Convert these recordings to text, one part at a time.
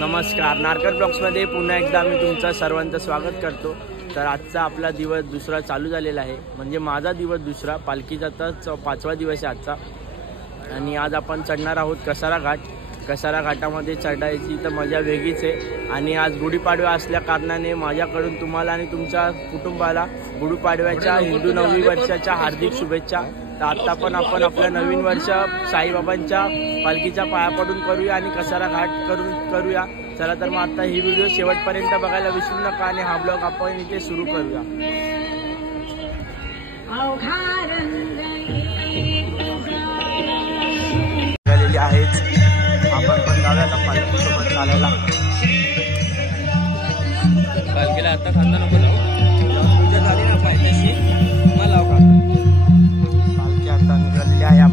नमस्कार, नारकर ब्लॉग्समध्ये पुन्हा एकदा मी तुमचं सर्वांचं स्वागत करतो। तर आजचा आपला दिवस दुसरा चालू झालेला आहे, म्हणजे माझा दिवस दुसरा, पालखीचा तर 5वा दिवस आहे आजचा। आणि आज आपण चढणार आहोत कसारा घाट। कसारा घाटामध्ये चढायची तर मजा वेगळीच आहे। आणि आज गुढीपाडवा असल्या कारणाने माझ्याकडून तुम्हाला आणि तुमच्या कुटुंबाला गुढीपाडव्याच्या हिंदू नववी वर्षाच्या हार्दिक शुभेच्छा। तर आता पण आपण आपलं नवीन वर्ष साईबाबांच्या पालखीच्या पाया पडून करूया आणि कसारा घाट करूया। चला तर मग आता ही व्हिडिओ शेवटपर्यंत बघायला विसरू नका आणि हा ब्लॉग आपण इथे सुरू करूया। झालेली आहेच, आपण पण जाऊया पालखीसोबत चालायला। पालखीला आता खांदा नको पूजा झाली ना पाहिजेशी मला पालखी आता निघालेली आहे।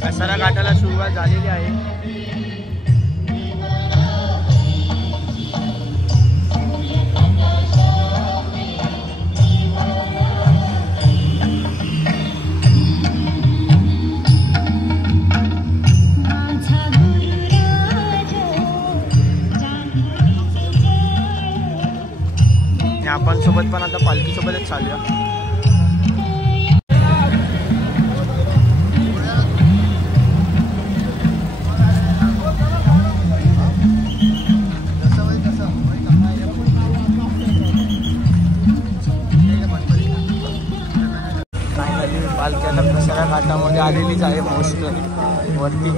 कसारा घाटाला सुरुवात झालेली आहे। आपण सोबत पण आता पालखी सोबतच चालूया। पालख्याला कसारा घाटामध्ये आलेलीच आहे मोस्ट वरती।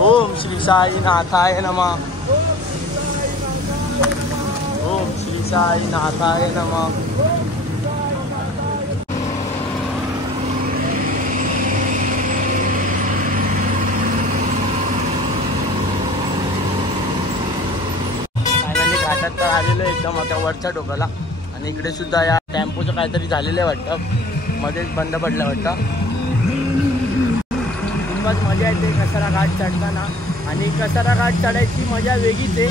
ओम श्री साईनाथाय नमः। ओम श्री साईनाथाय नमः। घाटात तर आलेलो एकदम आता वरच्या टोकाला। आणि इकडे सुद्धा या टेम्पोचं काहीतरी झालेलं आहे वाटतं, मध्येच बंद पडलं वाटतं। खूपच मजा येते कसारा घाट चढताना, आणि कसारा घाट चढायची मजा वेगळीच आहे।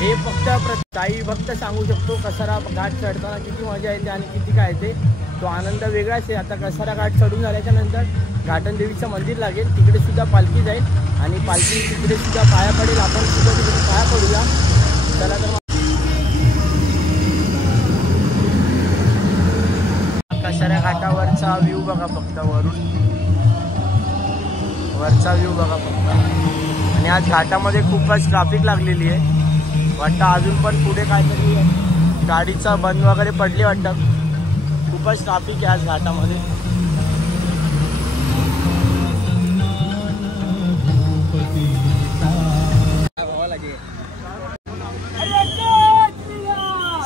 हे फक्त साई भक्त सांगू शकतो, कसारा घाट चढताना किती मजा येते आणि किती काय येते, तो आनंद वेगळाच आहे। आता कसारा घाट चढून झाल्याच्या नंतर घाटन देवीचं मंदिर लागेल, तिकडे सुद्धा पालखी जाईल आणि पालखी तिकडे सुद्धा पाया पडेल, आपण सुद्धा तिकडे पाया पडूया। चला तर कसारा घाटावरचा व्ह्यू बघा फक्त, वरचा व्ह्यू बघा फक्त। आणि आज घाटामध्ये खूपच ट्रॅफिक लागलेली आहे वाटतं, अजून पण पुढे काहीतरी गाडीचा बंद वगैरे पडली वाटतं। खूपच ट्रॅफिक आहे आज घाटामध्ये।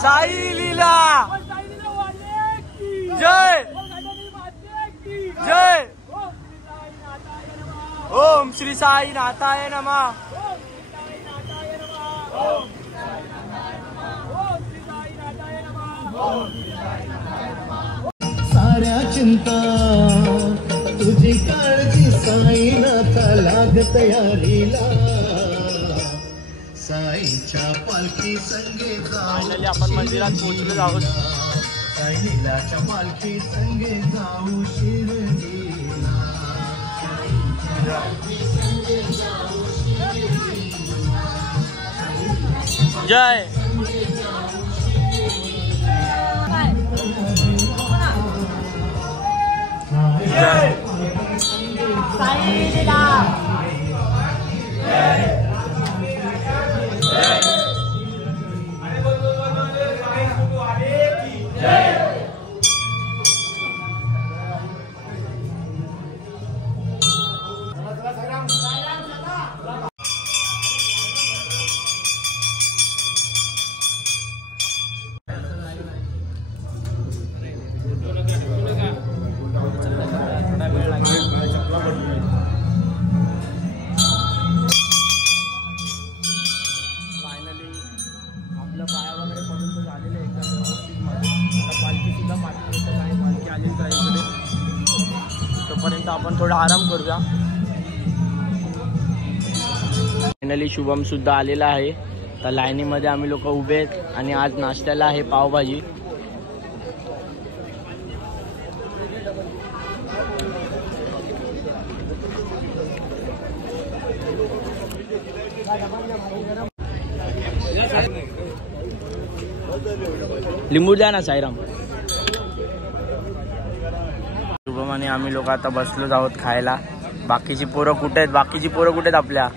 साई लीला जय जय। ओम श्री साईनाथाय नमः। साऱ्या चिंता तुझी काळजी साईनाथा लाग तयारीला साईच्या पालखी संगे फायनली आपण मंदिरात पोहोचलो आहोत. साईलीलाच्या पालखी संगे जाऊ शिर्डीला. जय जय तोपर्यंत आपण थोडा आराम करूया. फायनली शुभम सुद्धा आलेला आहे. तर लाईनीमध्ये आम्ही लोक उभे आहेत आणि आज नाश्त्याला आहे पावभाजी. लिंबू द्या ना साईराम. शुभम आणि आम्ही लोक आता बसलो आहोत खायला. बाकीची पोरं कुठे आहेत? आपल्या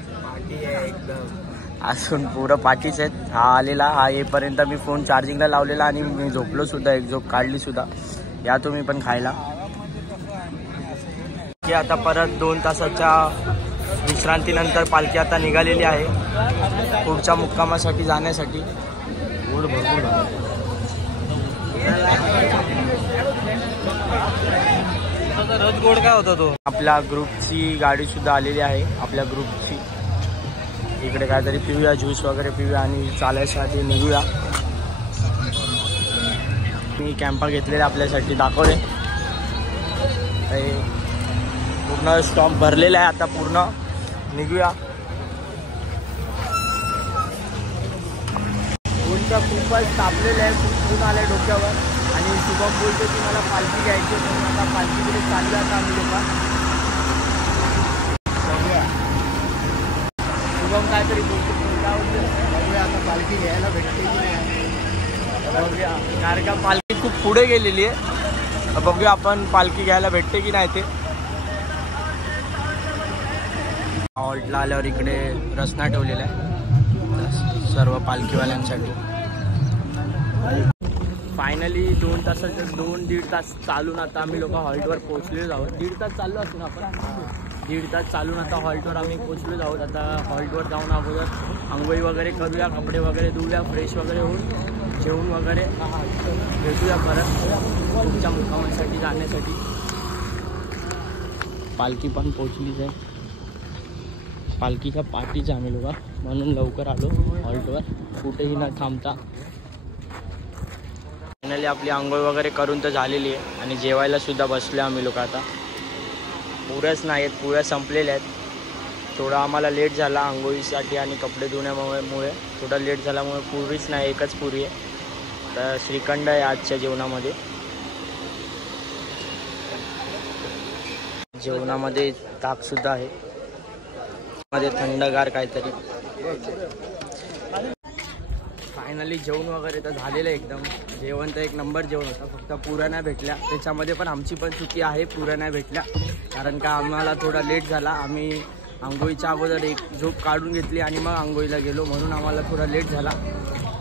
अजून पोरं पाठीच आहेत. हा आलेला, हा येईपर्यंत मी फोन चार्जिंगला लावलेला आणि मी झोपलो सुद्धा, एक झोप काढली सुद्धा. या तुम्ही पण खायला. की आता परत 2 तासाच्या विश्रांतीनंतर पालखी आता निघालेली आहे पुढच्या मुक्कामासाठी जाण्यासाठी. रथगोड काय होता तो? आपल्या ग्रुपची गाडी सुद्धा आलेली आहे. आपल्या ग्रुपची इकडे काहीतरी पिऊया, ज्यूस वगैरे पिऊया आणि चालायसाठी निघूया. मी कॅम्पा घेतलेले आपल्यासाठी दाखवले. पूर्ण स्टॉप भरलेला आहे आता. पूर्ण निघूया. ऊनचा खूपच तापलेलं आहे, खूप ऊन आलं डोक्यावर. आणि शुभम बोलतो की मला पालखी घ्यायची, म्हणून आता पालखीकडे चालू आता आम्ही लोक. बघूया शुभम काहीतरी बोलतो, बघूया आता पालखी घ्यायला भेटते की नाही. बघूया, कारण का पालखी खूप पुढे गेलेली आहे. बघूया आपण पालखी घ्यायला भेटते की नाही ते. हॉल्टला आल्यावर इकडे रसना ठेवलेला आहे सर्व पालखीवाल्यांसाठी. फायनली 2 तासाचे 2-1.5 तास चालून आता आम्ही लोक हॉल्टवर पोहोचलेलो आहोत. 1.5 तास चाललो असून आपण 1.5 तास चालून आता हॉल्टवर आम्ही पोहोचलेलो आहोत. आता हॉल्टवर जाऊन अगोदर आंघोळी वगैरे करूया, कपडे वगैरे धुऊया, फ्रेश वगैरे होऊन जेवण वगैरे भेटूया परत पुढच्या मुक्कामासाठी जाण्यासाठी. पालखी पण पोहोचलीच आहे. पालखीच्या पाठीच आम्ही लोक, म्हणून लवकर आलो हॉल्टवर, कुठेही न थांबता. फायनली आपली आंघोळ वगैरे करून तर झालेली आहे आणि जेवायला सुद्धा बसलो आम्ही लोक. आता पुऱ्याच नाही आहेत, पुऱ्या संपलेल्या आहेत. थोडा आम्हाला लेट झाला आंघोळीसाठी आणि कपडे धुण्यामुळे थोडा लेट झाल्यामुळे पुरीच नाही, एकच पुरी आहे. तर श्रीखंड आहे आजच्या जेवणामध्ये. जेवणामध्ये ताकसुद्धा आहे, मध्ये थंडगार काहीतरी. फायनली जेवण वगैरे तर झालेलं एकदम. जेवण तर एक नंबर जेवण होतं, फक्त पुऱ्या नाही भेटल्या. त्याच्यामध्ये पण आमची पण चुकी आहे, पुऱ्या नाही भेटल्या. कारण का आम्हाला थोडा लेट झाला. आम्ही आंघोळीच्या अगोदर एक झोप काढून घेतली आणि मग आंघोळीला गेलो, म्हणून आम्हाला थोडा लेट झाला.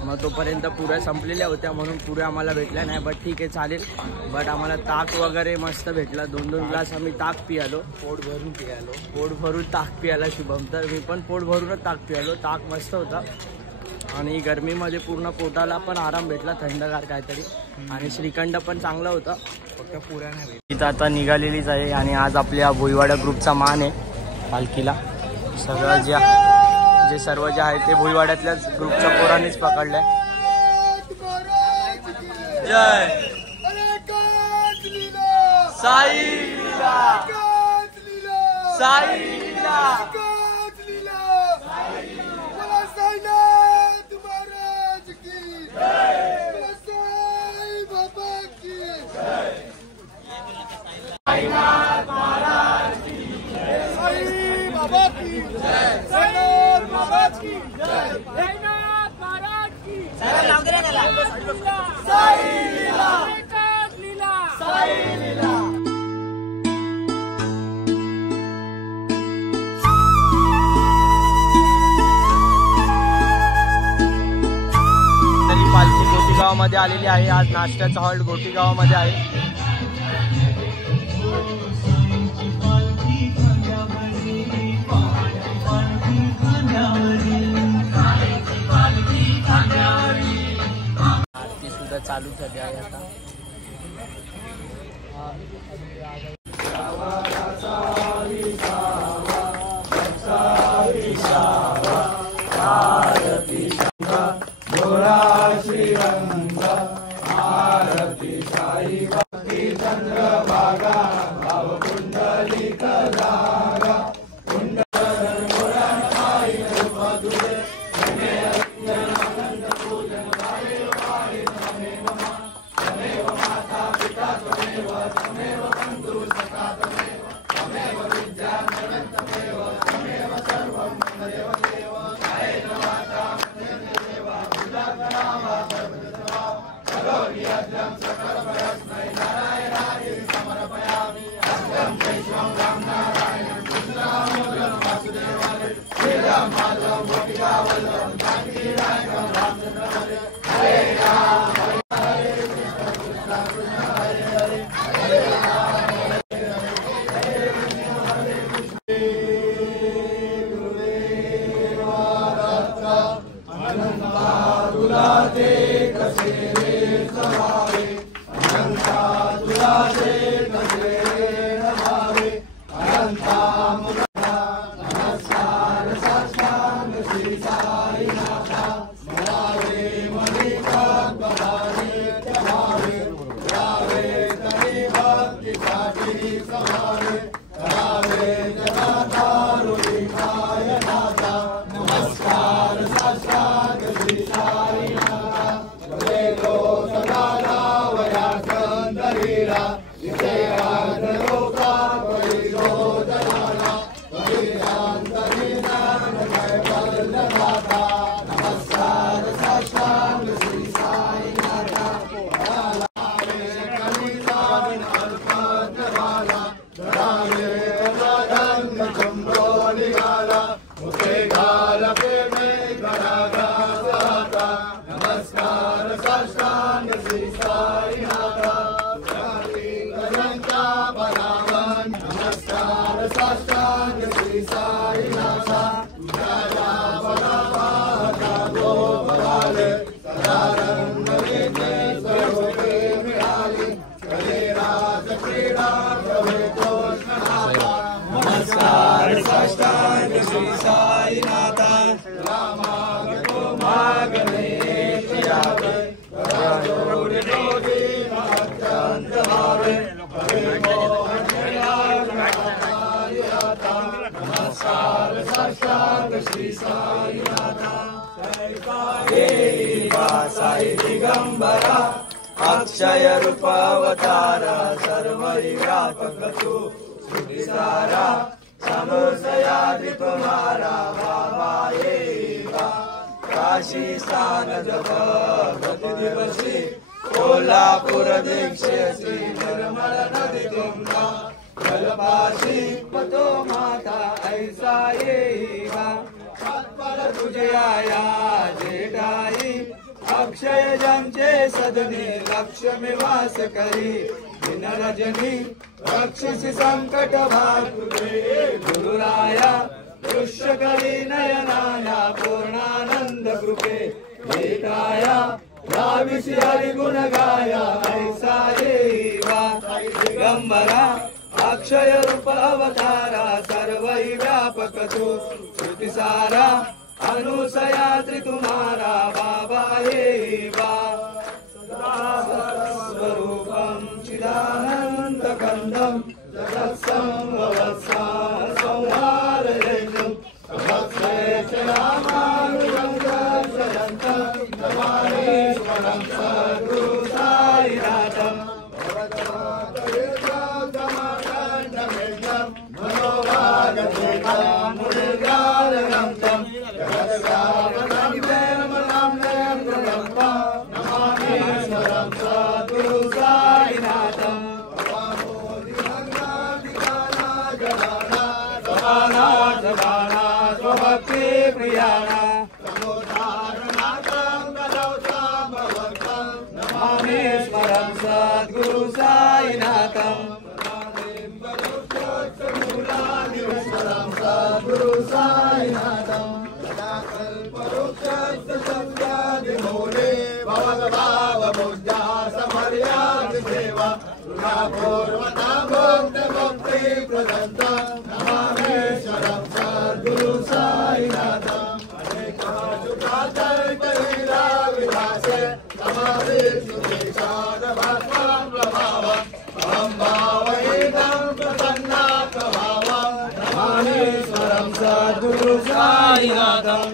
मग तोपर्यंत पुऱ्या संपलेल्या होत्या, म्हणून पुऱ्या आम्हाला भेटल्या नाही. बट ठीक आहे, चालेल. बट आम्हाला ताक वगैरे मस्त भेटला. 2-2 ग्लास आम्ही ताक पियालो, पोट भरून ताक पियाला शुभम. तर मी पण पोट भरूनच ताक पियालो. ताक मस्त होता आणि गरमीमध्ये पूर्ण पोटाला पण आराम भेटला, थंडगार काहीतरी. आणि श्रीखंड पण चांगला होता, फक्त पुऱ्या नाही भेटल्या. इथं आता निघालेलीच आहे आणि आज आपल्या भुईवाडा ग्रुपचा मान आहे पालखीला. सगळं जे सर्व जे आहे ते भुईवाड्यातल्याच ग्रुपच्या पोरांनीच पकडलंय. जय साई लीला. साई लीला पालखी गोटीगावामध्ये आलेली आहे। आज नाश्त्याचा हॉल्ट गोटीगावामध्ये आहे। आरती सुद्धा चालू झाली आहे आता। साई दिगंबरा अक्षय रूपावतार सर्व व्यापक तू सुविसारा समोसयादि तुम्हारा बाबा येवा काशी स्थान जप गति दिवसी कोल्हापूर दीक्षेसी निर्मल नदी तुमका कल्पाशी पतो माता ऐसा येवा तत्पर तुझया जेठाई अक्षय जमचे सदनी लक्ष्मी वास करी दिन रजनी रक्षसी संकट भातुरे गुरुराया दृश्य करी नयनाया पूर्णानंद कृपे एकाया लाविसी हरि गुण गाया ऐसा येवा दिगंबरा अक्षय रूप अवतारा सर्वै व्यापक तू श्रुतिसारा अनुसयात्री तुम्हारा बाबा हेवा स्वरूपम चिदानंद कंदम जगत्संवत्सा स्वभक्ती प्रियाणा नमामि स्मरं सद्गुरु साईनाथं सद्गुरु साईनाथं परोक्षादिमूले भवद्भावबुद्ध्या समर्यादि सेवा पूर्वता भक्ति प्रदत्त नमामि शरणं सद्गुरु साईनाथं अनेकाशुकातर्कलीला विलासे समाधि सुदेशान भास्वं प्रभावम् अहं भावयेदं प्रसन्नात्मभावं नमामि स्वरं सद्गुरु साईनाथं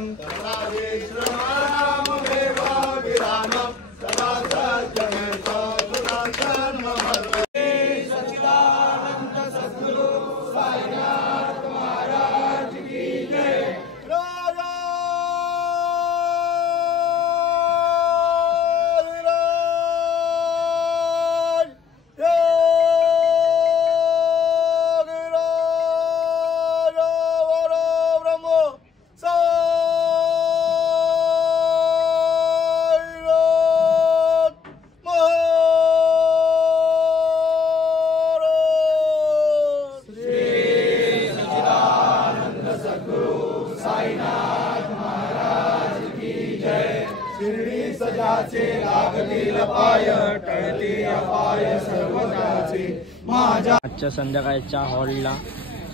आजच्या संध्याकाळच्या हॉलला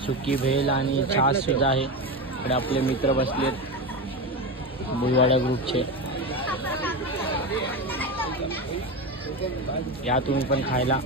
सुकी भेल आणि छास सुद्धा आहे. इकडे आपले मित्र बसलेत बुलवाडा ग्रुपचे. या तुम्ही पण खायला.